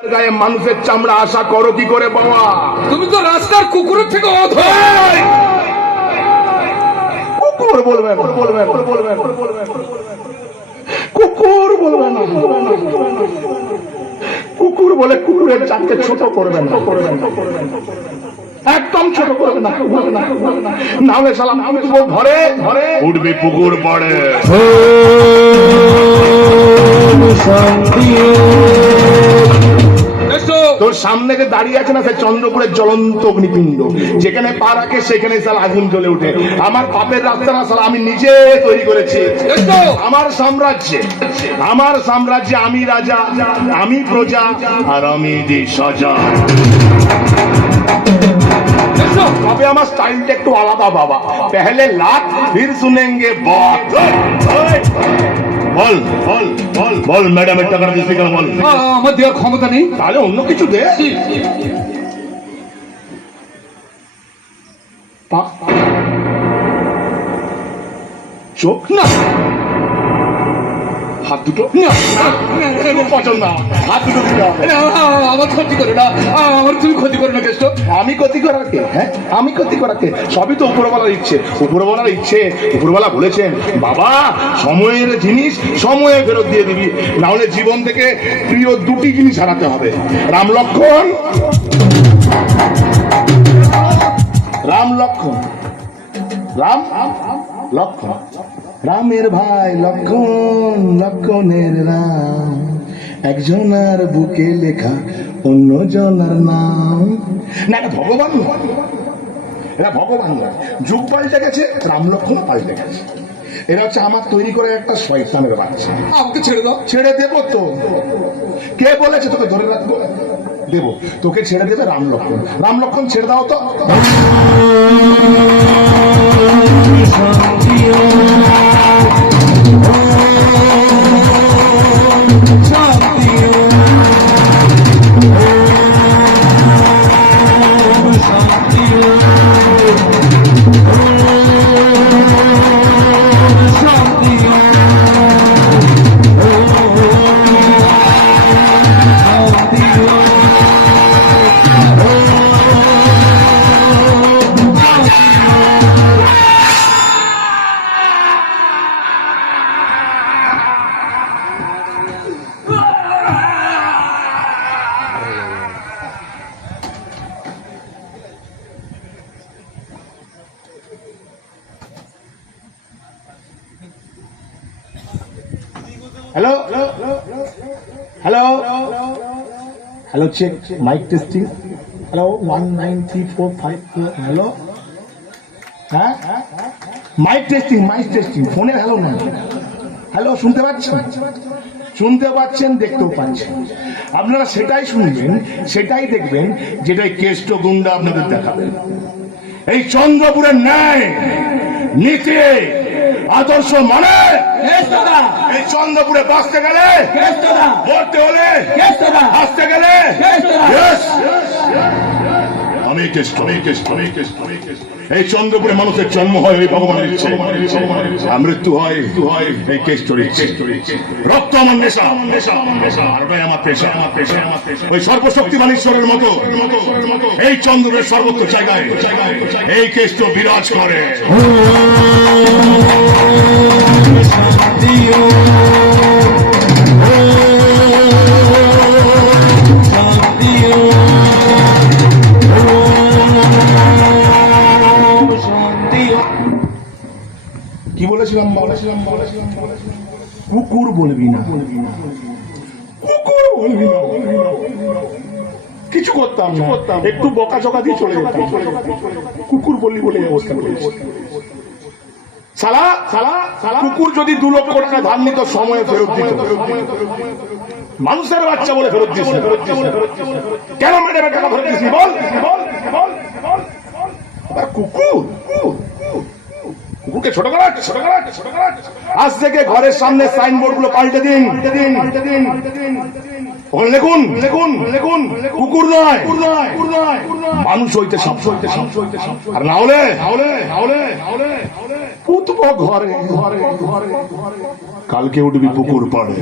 গায়ে মানুষের চামড়া আশা করো কি করে বাবা? তুমি তো রাস্তার কুকুরের থেকে কুকুর বলবে বলবে বলবে। কুকুর বলবে না। কুকুর বলে কুকুরের জাতকে ছোট করবেন না। করবেন না, একদম ছোট করবে না। করবে না, হলে সালাম। আমি তো ঘরে ঘরে উঠবি পুকুর পড়ে। তোর সামনে যে দাঁড়িয়ে আছে না, সে চন্দ্রপুরের জ্বলন্ত অগ্নিপিণ্ড। যেখানে পা রাখে সেখানে সাল আগুন জ্বলে ওঠে। আমার পাপের রাস্তা না সাল আমি নিজে তৈরি করেছি। আমার সাম্রাজ্যে আমার সাম্রাজ্যে আমি রাজা, আমি প্রজা, আর আমি সাজা তবে আমার স্টাইলটা একটু আলাদা, বাবা। পেহলে লাখ ফির শুনেঙ্গে বল বল বল বল ম্যাডামের টাকাটা দিতে কেন বল। আমার দেওয়ার ক্ষমতা নেই। তাহলে অন্য কিছু দে। চোখ না। হাত দুটো। পছন্দ। হাত দুটো আমার ক্ষতি করে না। আমার তুমি ক্ষতি করে না কেষ্ট। আমি ক্ষতি করাকে হ্যাঁ? আমি ক্ষতি করাকে। সবই তো উপরওয়ালার ইচ্ছে। উপরওয়ালার ইচ্ছে উপরওয়ালা বলেছেন বাবা সময়ের জিনিস সময়ে ফেরত দিয়ে দিবি। না হলে জীবন থেকে প্রিয় দুটি জিনিস হারাতে হবে। রাম লক্ষণ। রাম লক্ষণ। রাম লক্ষণ। রামের ভাই লক্ষণ লক্ষণের রাম। একজনার বুকে লেখা অন্য জনার নাম। না এটা ভগবান এরা ভগবান যুগ পাল্টে গেছে রাম লক্ষণ পাল্টে গেছে। এরা হচ্ছে আমার তৈরি করে একটা শয়তানের বাচ্চা। আমাকে ছেড়ে দাও। ছেড়ে দেবো তো। কে বলেছে তোকে ধরে রাখব? দেবো। তোকে ছেড়ে দেবে রাম লক্ষণ। রাম লক্ষণ ছেড়ে দাও তো। Hello hello hello check mic testing hello one nine three four five hello হ্যাঁ মাইক টেস্টিং মাইক টেস্টিং ফোনের হ্যালো না হ্যালো শুনতে পাচ্ছেন? শুনতে পাচ্ছেন, দেখতেও পাচ্ছেন। আপনারা সেটাই শুনবেন, সেটাই দেখবেন যেটাই কেষ্ট গুন্ডা আপনাদের দেখাবেন। এই চন্দ্রপুরের ন্যায়, নীতি, আদর্শ মানে এই চন্দ্রপুরে বাঁচতে গেলে মরতে হলে আসতে গেলে। এই চন্দ্রপুরে মানুষের জন্ম হয় ওই ভগবানের ইচ্ছে আর মৃত্যু হয় হয় এই কেষ্টর ইচ্ছে রক্ত আমার নেশা। আর ওটাই আমার পেশা। আমার পেশা আমার পেশা ওই সর্বশক্তিমান ঈশ্বরের মতো। এই চন্দ্রের সর্বত্র জায়গায় এই কেষ্ট বিরাজ করে। কি বলেছিলাম বলেছিলাম বলেছিলাম কুকুর বলবি না। বলবি না কুকুর বলবি না। কিছু করতাম না। করতাম একটু বকা চকা দিয়ে চলে যেতাম। কুকুর বললি বলে অবস্থা করেছি সালা সালা সালা। কুকুর যদি দু লক্ষ টাকা ধার নিত, সময়ে ফেরত দিত। মানুষের বাচ্চা বলে ফেরত দিস না। কেন ম্যাডামের টাকা ফেরত দিস বল বল। কুকুরকে ছোট করা ছোট করা ছোট করা আজ থেকে ঘরের সামনে সাইনবোর্ডগুলো পাল্টে দিন। লিখুন লিখুন লিখুন, কুকুর নয়। মানুষ হইতে সব হইতে সব হইতে আর না হলে পুতব ঘরে ঘরে ঘরে। কালকে উঠবি পুকুর পাড়ে।